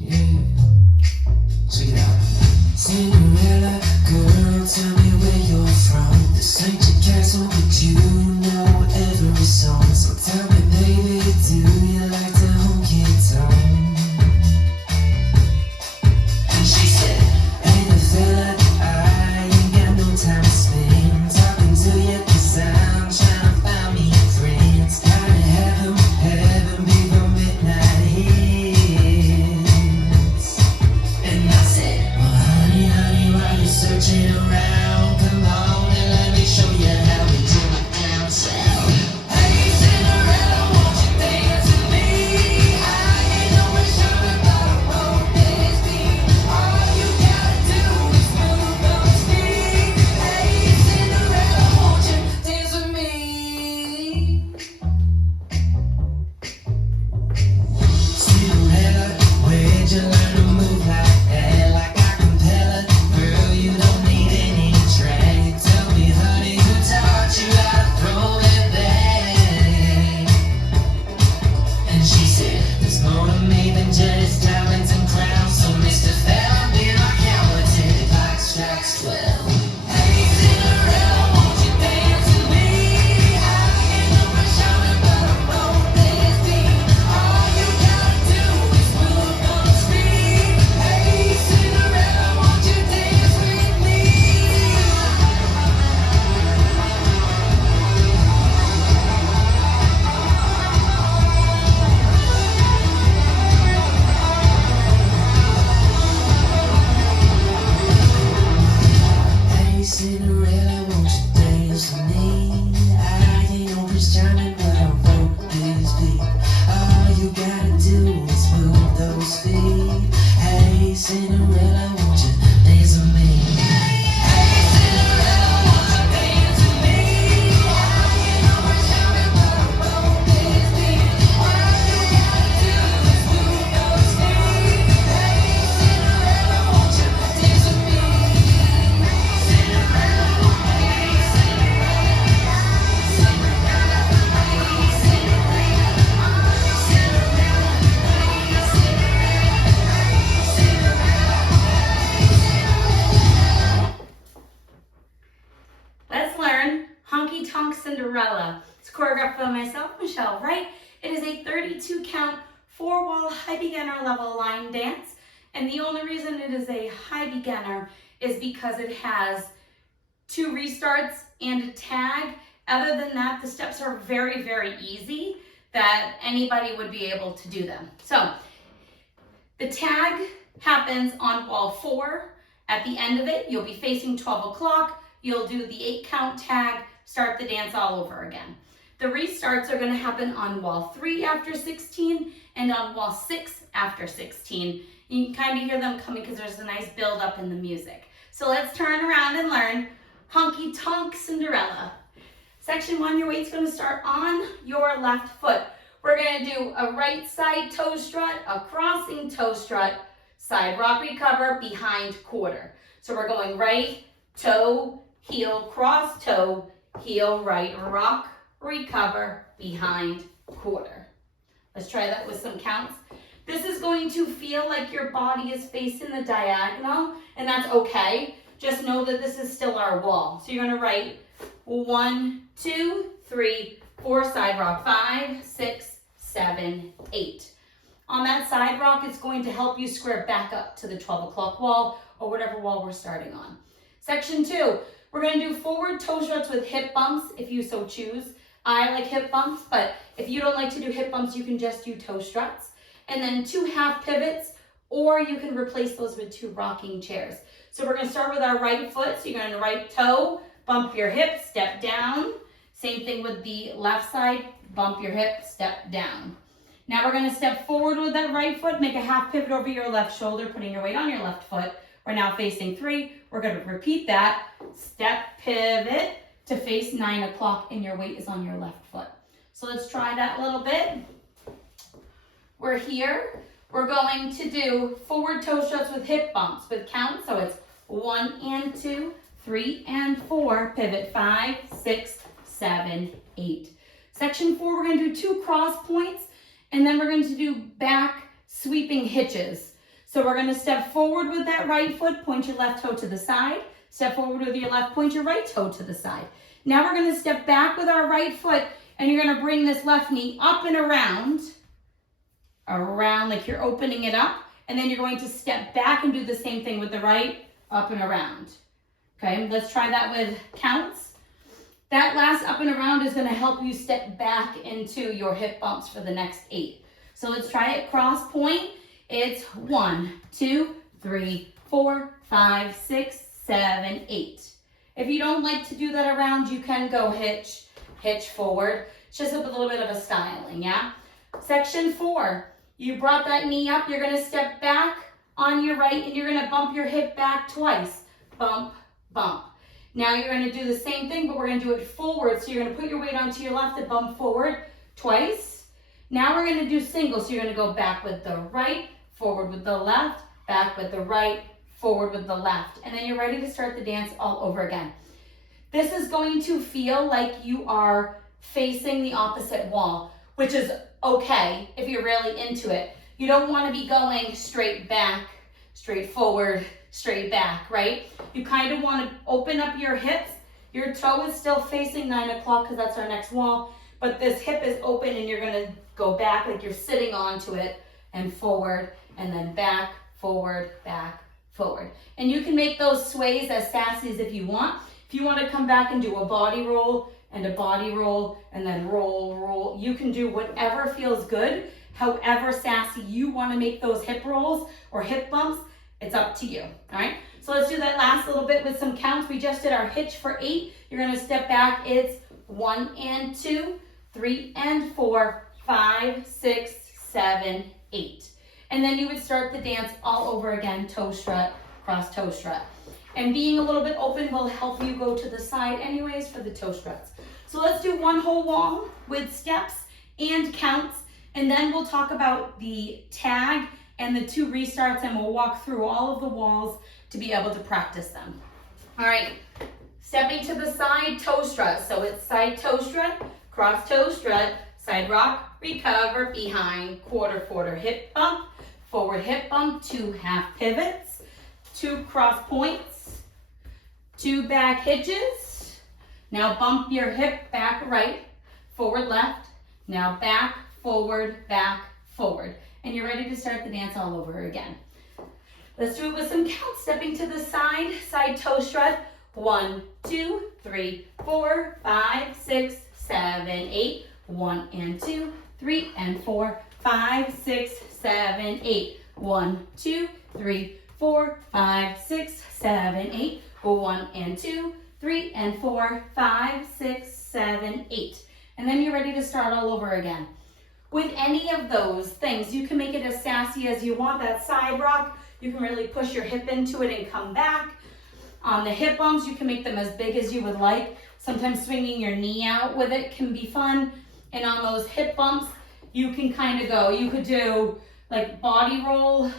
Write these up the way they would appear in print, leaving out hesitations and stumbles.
Yeah. Check it out. Cinderella, girl, tell me where you're from. This ain't your castle, but you know every song. So tell me, baby, do you like the honky-tonk? And she said, hey, the fella, I ain't got no time to spend talking to you, 'cause I'm trying to find me a friend. Gotta have him before midnight hits. And I said, well, honey, while you're searching around, come on and let me show you how we do it down south. Hey, Cinderella, won't you dance with me? I ain't no sugar, but I won't dance me. All you gotta do is move those feet. Hey, Cinderella, won't you dance with me? Cinderella, where'd you learn to move like that? Like a cappella? Girl, you don't need any track. Tell me, honey, who taught you how to throw it back? And she said, there's more to me than just diamonds and crowns. So Mr. Fella, be my cowboy till the clock strikes 12. Hey, Cinderella, won't you dance with me? I ain't no shaman, but I won't dance me. All you gotta do is move those feet. Hey, Cinderella, won't you dance with me? Hey, Cinderella, won't you dance with me? I ain't no Prince Charming, but I wrote this beat. All you gotta do is move those feet. Hey, Cinderella, won't you dance with me? Hey, Cinderella, won't you dance with me? I ain't no Prince Charming, but I wrote this beat. All you gotta do is move those feet. Hey, Cinderella, won't you dance with me? Let's learn Honkytonk Cinderella. It's choreographed by myself, Michelle Wright. It is a 32 count, 4-wall high beginner level line dance. And the only reason it is a high beginner is because it has 2 restarts and a tag. Other than that, the steps are very, very easy that anybody would be able to do them. So the tag happens on wall 4. At the end of it, you'll be facing 12 o'clock. You'll do the 8 count tag, start the dance all over again. The restarts are going to happen on wall 3 after 16 and on wall 6 after 16. You can kind of hear them coming because there's a nice build up in the music. So let's turn around and learn Honkytonk Cinderella. Section 1, your weight's going to start on your left foot. We're going to do a right side toe strut, a crossing toe strut, side rock recover, behind quarter. So we're going right, toe, heel, cross toe, heel, right, rock, recover, behind, quarter. Let's try that with some counts. This is going to feel like your body is facing the diagonal, and that's okay. Just know that this is still our wall. So you're going to write 1, 2, 3, 4, side rock, 5, 6, 7, 8. On that side rock, it's going to help you square back up to the 12 o'clock wall or whatever wall we're starting on. Section 2, we're going to do forward toe struts with hip bumps if you so choose. I like hip bumps, but if you don't like to do hip bumps, you can just do toe struts. And then 2 half pivots, or you can replace those with 2 rocking chairs. So we're going to start with our right foot. So you're going to right toe, bump your hip, step down. Same thing with the left side, bump your hip, step down. Now we're going to step forward with that right foot, make a half pivot over your left shoulder, putting your weight on your left foot. We're now facing 3. We're going to repeat that. Step pivot to face 9 o'clock, and your weight is on your left foot. So let's try that a little bit. We're here. We're going to do forward toe struts with hip bumps with counts. So it's 1 and 2, 3 and 4, pivot 5, 6, 7, 8. Section 4, we're going to do 2 cross points. And then we're going to do back sweeping hitches. So we're going to step forward with that right foot, point your left toe to the side. Step forward with your left, point your right toe to the side. Now we're going to step back with our right foot, and you're going to bring this left knee up and around like you're opening it up. And then you're going to step back and do the same thing with the right, up and around. Okay, let's try that with counts. That last up and around is going to help you step back into your hip bumps for the next 8. So let's try it cross point. It's 1, 2, 3, 4, 5, 6, 7, 8. If you don't like to do that around, you can go hitch forward. It's just a little bit of a styling, yeah? Section 4, you brought that knee up. You're going to step back on your right, and you're going to bump your hip back twice. Bump, bump. Now you're going to do the same thing, but we're going to do it forward. So you're going to put your weight onto your left and bump forward twice. Now we're going to do singles. So you're going to go back with the right, forward with the left, back with the right, forward with the left. And then you're ready to start the dance all over again. This is going to feel like you are facing the opposite wall, which is okay if you're really into it. You don't want to be going straight back, straight forward, straight back, right? You kind of want to open up your hips. Your toe is still facing 9 o'clock because that's our next wall, but this hip is open and you're going to go back like you're sitting onto it and forward and then back, forward, back, forward. And you can make those sways as sassy as if you want. If you want to come back and do a body roll and a body roll and then roll, roll, you can do whatever feels good. However sassy you want to make those hip rolls or hip bumps, it's up to you, all right? So let's do that last little bit with some counts. We just did our hitch for 8. You're going to step back. It's 1 and 2, 3 and 4, 5, 6, 7, 8. And then you would start the dance all over again, toe strut, cross toe strut. And being a little bit open will help you go to the side anyways for the toe struts. So let's do one whole wall with steps and counts, and then we'll talk about the tag and the 2 restarts, and we'll walk through all of the walls to be able to practice them. All right, stepping to the side toe strut. So it's side toe strut, cross toe strut, side rock, recover, behind, quarter hip bump, forward hip bump, 2 half pivots, 2 cross points, 2 back hitches. Now bump your hip back right, forward left, now back, forward, and you're ready to start the dance all over again. Let's do it with some counts. Stepping to the side, side toe strut. 1, 2, 3, 4, 5, 6, 7, 8. 1 and 2, 3 and 4, 5, 6, 7, 8. 1, 2, 3, 4, 5, 6, 7, 8. 1 and 2, 3 and 4, 5, 6, 7, 8. And then you're ready to start all over again. With any of those things, you can make it as sassy as you want. That side rock, you can really push your hip into it and come back. On the hip bumps, you can make them as big as you would like. Sometimes swinging your knee out with it can be fun. And on those hip bumps, you can kind of go, you could do like body rolls,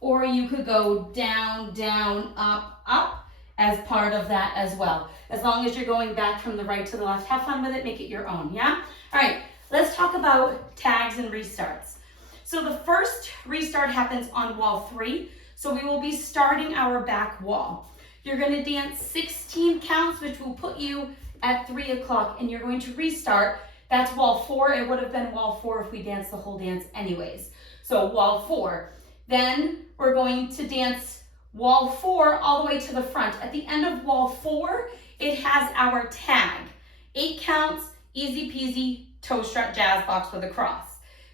or you could go down, down, up as part of that as well. As long as you're going back from the right to the left, have fun with it, make it your own, yeah? All right, let's talk about tags and restarts. So the first restart happens on wall 3. So we will be starting our back wall. You're going to dance 16 counts, which will put you at 3 o'clock, and you're going to restart. That's wall 4. It would have been wall 4 if we danced the whole dance anyways. So wall 4. Then we're going to dance wall 4 all the way to the front. At the end of wall 4, it has our tag. 8 counts, easy peasy, toe strut jazz box with a cross.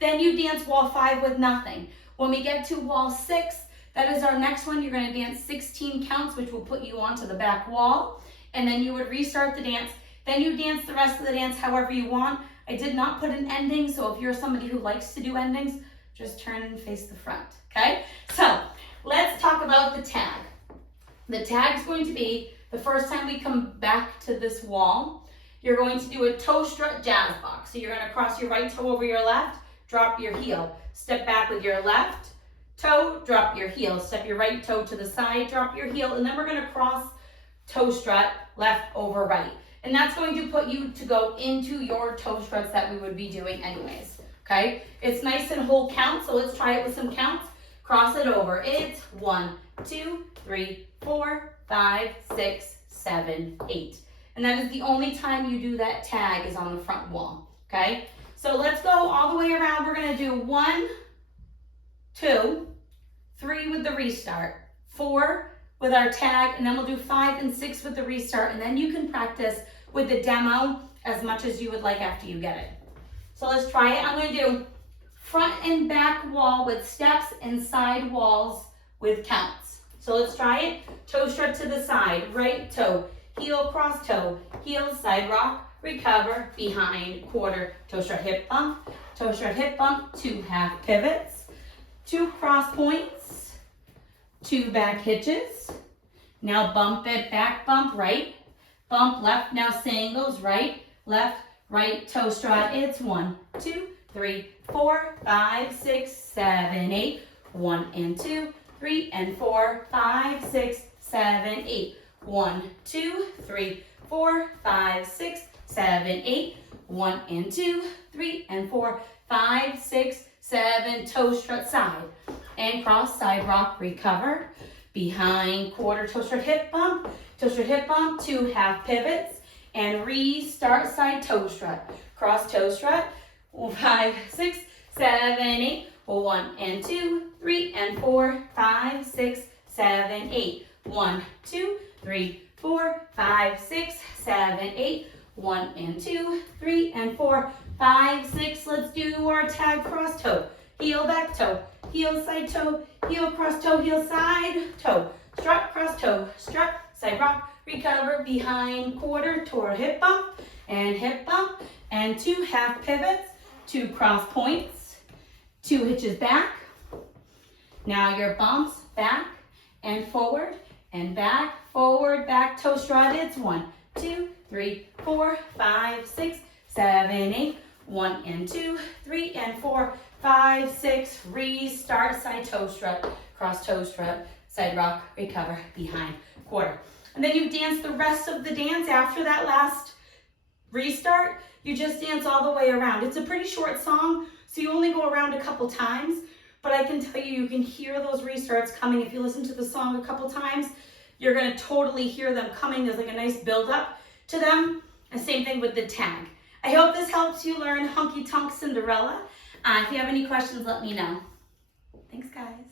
Then you dance wall 5 with nothing. When we get to wall 6, that is our next one. You're going to dance 16 counts, which will put you onto the back wall. And then you would restart the dance. Then you dance the rest of the dance however you want. I did not put an ending, so if you're somebody who likes to do endings, just turn and face the front, okay? So let's talk about the tag. The tag is going to be the first time we come back to this wall. You're going to do a toe strut jazz box. So you're going to cross your right toe over your left, drop your heel, step back with your left toe, drop your heel, step your right toe to the side, drop your heel, and then we're going to cross toe strut left over right. And that's going to put you to go into your toe struts that we would be doing anyways, okay? It's nice and whole count, so let's try it with some counts. Cross it over. It's 1, 2, 3, 4, 5, 6, 7, 8. And that is the only time you do that tag is on the front wall, okay? So let's go all the way around. We're gonna do 1, 2, 3 with the restart, 4 with our tag, and then we'll do 5 and 6 with the restart, and then you can practice with the demo as much as you would like after you get it. So let's try it. I'm gonna do front and back wall with steps and side walls with counts. So let's try it. Toe strut to the side, right toe, heel, cross toe, heel, side rock, recover, behind, quarter, toe strut, hip bump, 2 half pivots, 2 cross points, 2 back hitches. Now bump it, back bump, right, bump left, now singles, right, left, right, toe strut. It's 1, 2, 3, 4, 5, 6, 7, 8. 1 and 2, 3 and 4, 5, 6, 7, 8. 1, 2, 3, 4, 5, 6, 7, 8. 1 and 2, 3 and 4, 5, 6, 7. Toe strut side and cross, side rock, recover, behind, quarter, toe strut, hip bump, 2 half pivots, and restart side toe strut, cross toe strut. 5, 6, 7, 8. 1 and 2, 3 and 4, 5, 6, 7, 8. 1, 2, 3, 4, 5, 6, 7, 8. 1 and 2, 3 and 4, 5, 6. Let's do our tag cross toe, heel, back toe, heel, side toe, heel, cross toe, heel, side toe, strut, cross toe, strut, side rock, recover, behind, quarter, toward hip bump, and 2 half pivots, 2 cross points, 2 hitches back. Now your bumps, back and forward, forward, back, toe strut. It's 1, 2, 3, 4, 5, 6, 7, 8. 1 and 2, 3 and 4, 5, 6. Restart side toe strut, cross toe strut, side rock, recover, behind, quarter. And then you dance the rest of the dance after that last restart. You just dance all the way around. It's a pretty short song, so you only go around a couple times, but I can tell you, you can hear those restarts coming. If you listen to the song a couple times, you're gonna totally hear them coming. There's like a nice build up to them. And same thing with the tag. I hope this helps you learn Honkytonk Cinderella. If you have any questions, let me know. Thanks, guys.